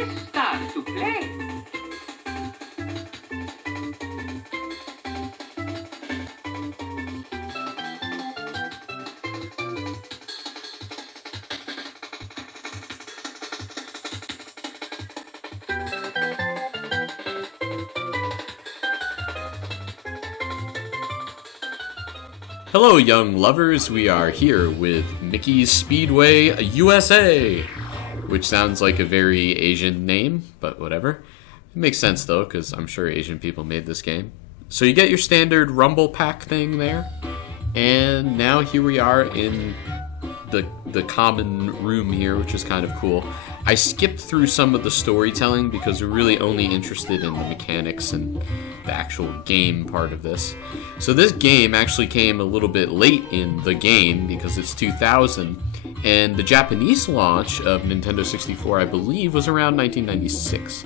Let's start to play. Hello, young lovers. We are here with Mickey's Speedway USA, which sounds like a very Asian name, but whatever. It makes sense, though, because I'm sure Asian people made this game. So you get your standard Rumble Pack thing there, and now here we are in the common room here, which is kind of cool. I skipped through some of the storytelling because we're really only interested in the mechanics and the actual game part of this. So this game actually came a little bit late in the game because it's 2000, and the Japanese launch of Nintendo 64, I believe, was around 1996.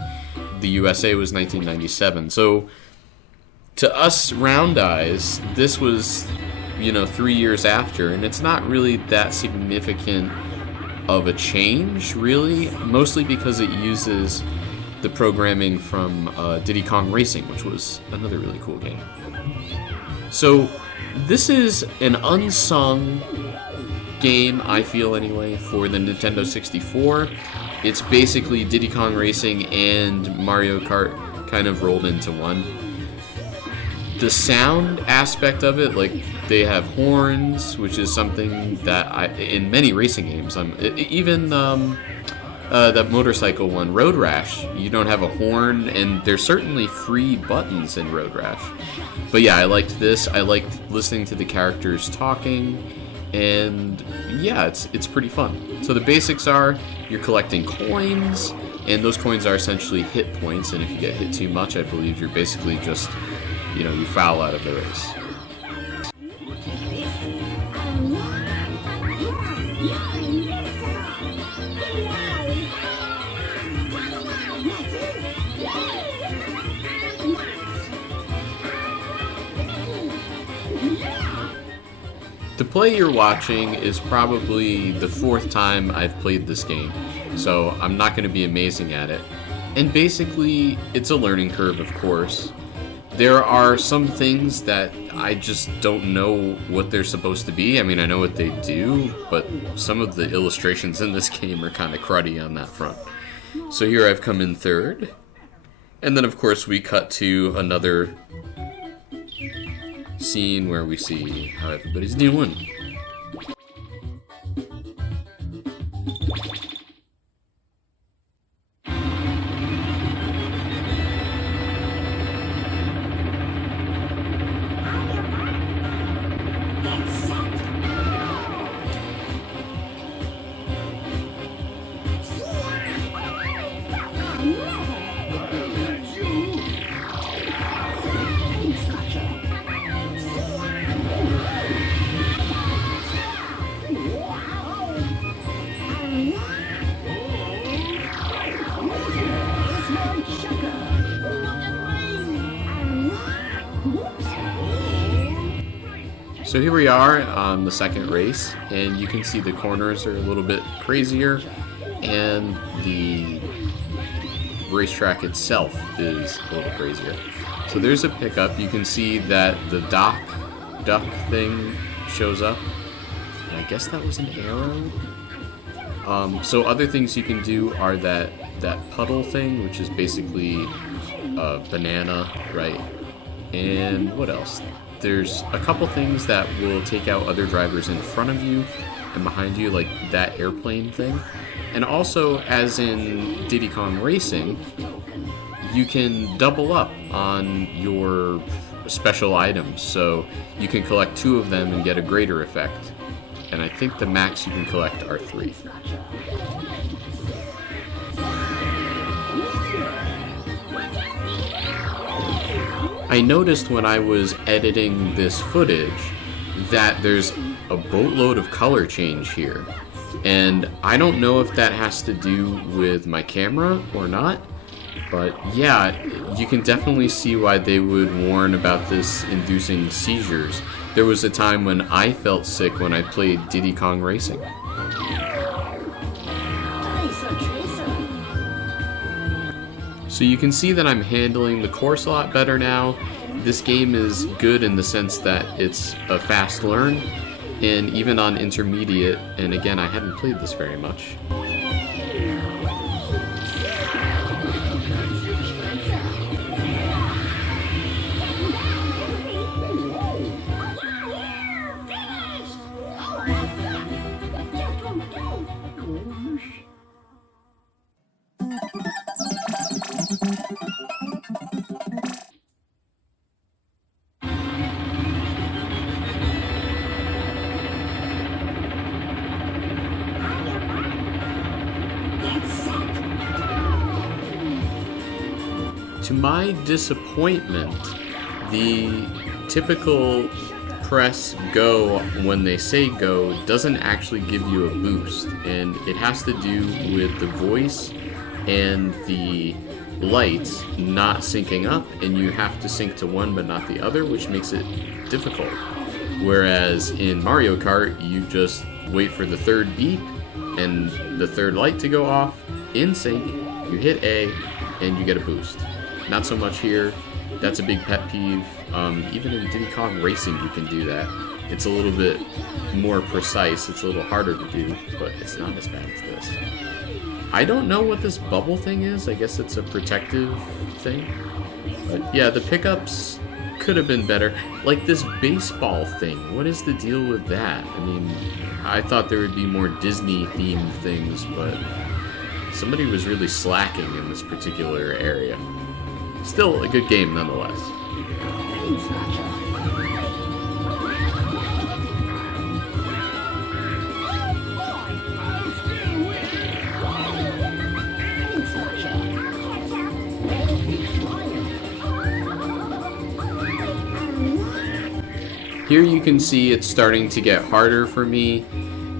The USA was 1997. So to us round eyes, this was, 3 years after, and it's not really that significant of a change, really, mostly because it uses the programming from Diddy Kong Racing, which was another really cool game. So this is an unsung game, I feel anyway, for the Nintendo 64. It's basically Diddy Kong Racing and Mario Kart kind of rolled into one. The sound aspect of it, like, they have horns, which is something that in many racing games, even that motorcycle one, Road Rash, you don't have a horn, and there's certainly free buttons in Road Rash. But yeah, I liked this. I liked listening to the characters talking, and yeah, it's pretty fun. So the basics are, you're collecting coins, and those coins are essentially hit points, and if you get hit too much, I believe you're basically just, you foul out of the race. The play you're watching is probably the 4th time I've played this game, so I'm not going to be amazing at it. And basically, it's a learning curve, of course. There are some things that I just don't know what they're supposed to be. I mean, I know what they do, but some of the illustrations in this game are kind of cruddy on that front. So here I've come in 3rd. And then, of course, we cut to another scene where we see how everybody's doing. So here we are on the second race, and you can see the corners are a little bit crazier, and the racetrack itself is a little crazier. So there's a pickup. You can see that the duck thing shows up, and I guess that was an arrow. So other things you can do are that puddle thing, which is basically a banana, right? And what else? There's a couple things that will take out other drivers in front of you and behind you, like that airplane thing. And also, as in Diddy Kong Racing, you can double up on your special items. So you can collect 2 of them and get a greater effect. And I think the max you can collect are 3. I noticed when I was editing this footage that there's a boatload of color change here. And I don't know if that has to do with my camera or not, but yeah, you can definitely see why they would warn about this inducing seizures. There was a time when I felt sick when I played Diddy Kong Racing. So you can see that I'm handling the course a lot better now. This game is good in the sense that it's a fast learn, and even on intermediate, and again, I hadn't played this very much. To my disappointment, the typical press go when they say go doesn't actually give you a boost, and it has to do with the voice and the lights not syncing up, and you have to sync to one but not the other, which makes it difficult. Whereas in Mario Kart, you just wait for the third beep and the third light to go off, in sync, you hit A, and you get a boost. Not so much here. That's a big pet peeve. Even in Diddy Kong Racing you can do that. It's a little bit more precise. It's a little harder to do, but it's not as bad as this. I don't know what this bubble thing is. I guess it's a protective thing. But yeah, the pickups could have been better. Like this baseball thing. What is the deal with that? I mean, I thought there would be more Disney-themed things, but somebody was really slacking in this particular area. Still a good game nonetheless. Here you can see it's starting to get harder for me.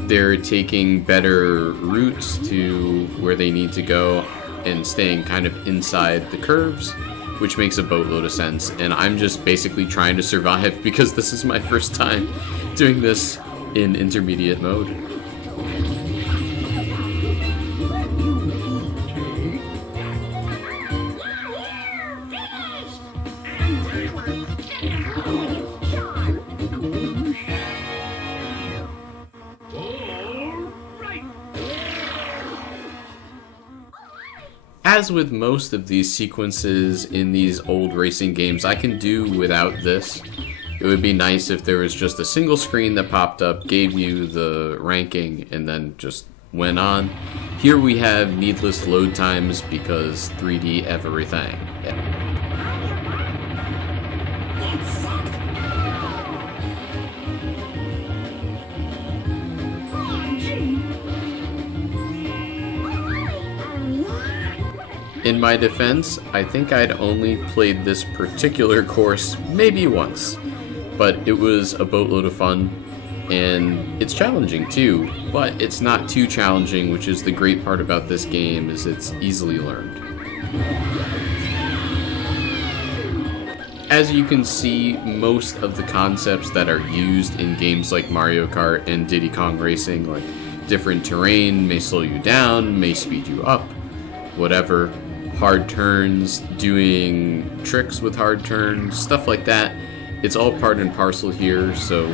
They're taking better routes to where they need to go and staying kind of inside the curves, which makes a boatload of sense, and I'm just basically trying to survive because this is my first time doing this in intermediate mode. As with most of these sequences in these old racing games, I can do without this. It would be nice if there was just a single screen that popped up, gave you the ranking, and then just went on. Here we have needless load times because 3D everything. In my defense, I think I'd only played this particular course maybe once, but it was a boatload of fun, and it's challenging too, but it's not too challenging, which is the great part about this game, is it's easily learned. As you can see, most of the concepts that are used in games like Mario Kart and Diddy Kong Racing, like different terrain may slow you down, may speed you up, whatever, hard turns, doing tricks with hard turns, stuff like that. It's all part and parcel here, so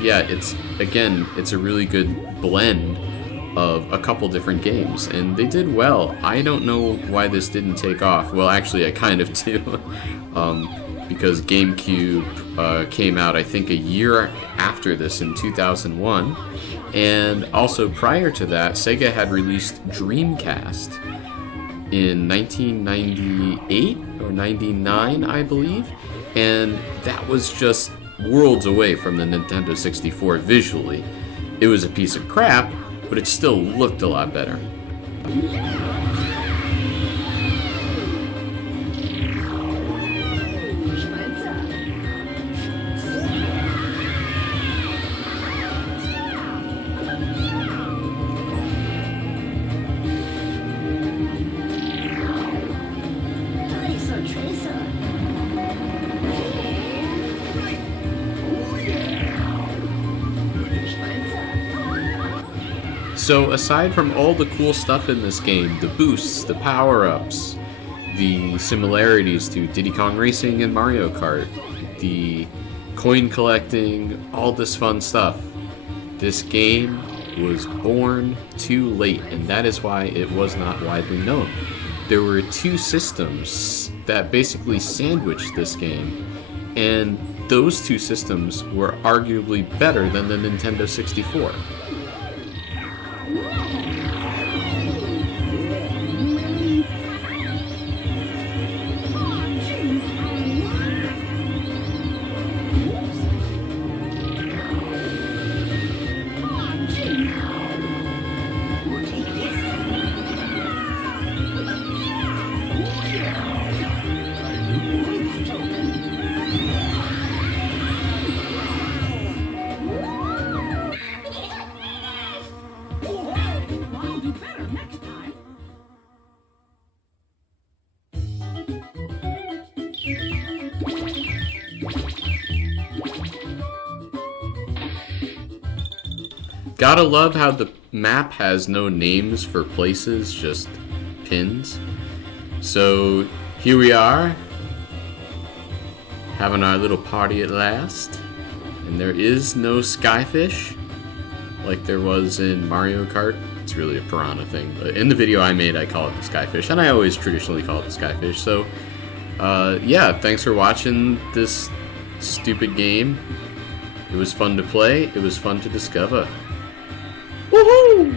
yeah, it's a really good blend of a couple different games, and they did well. I don't know why this didn't take off. Well, actually, I kind of do, because GameCube came out, I think, a year after this in 2001, and also prior to that, Sega had released Dreamcast in 1998 or 99, I believe, and that was just worlds away from the Nintendo 64 visually. It was a piece of crap, but it still looked a lot better. So aside from all the cool stuff in this game, the boosts, the power-ups, the similarities to Diddy Kong Racing and Mario Kart, the coin collecting, all this fun stuff. This game was born too late, and that is why it was not widely known. There were two systems that basically sandwiched this game, and those two systems were arguably better than the Nintendo 64. Gotta love how the map has no names for places, just pins. So here we are, having our little party at last. And there is no skyfish like there was in Mario Kart. It's really a piranha thing. But in the video I made, I call it the skyfish, and I always traditionally call it the skyfish. So yeah, thanks for watching this stupid game. It was fun to play. It was fun to discover. Woohoo!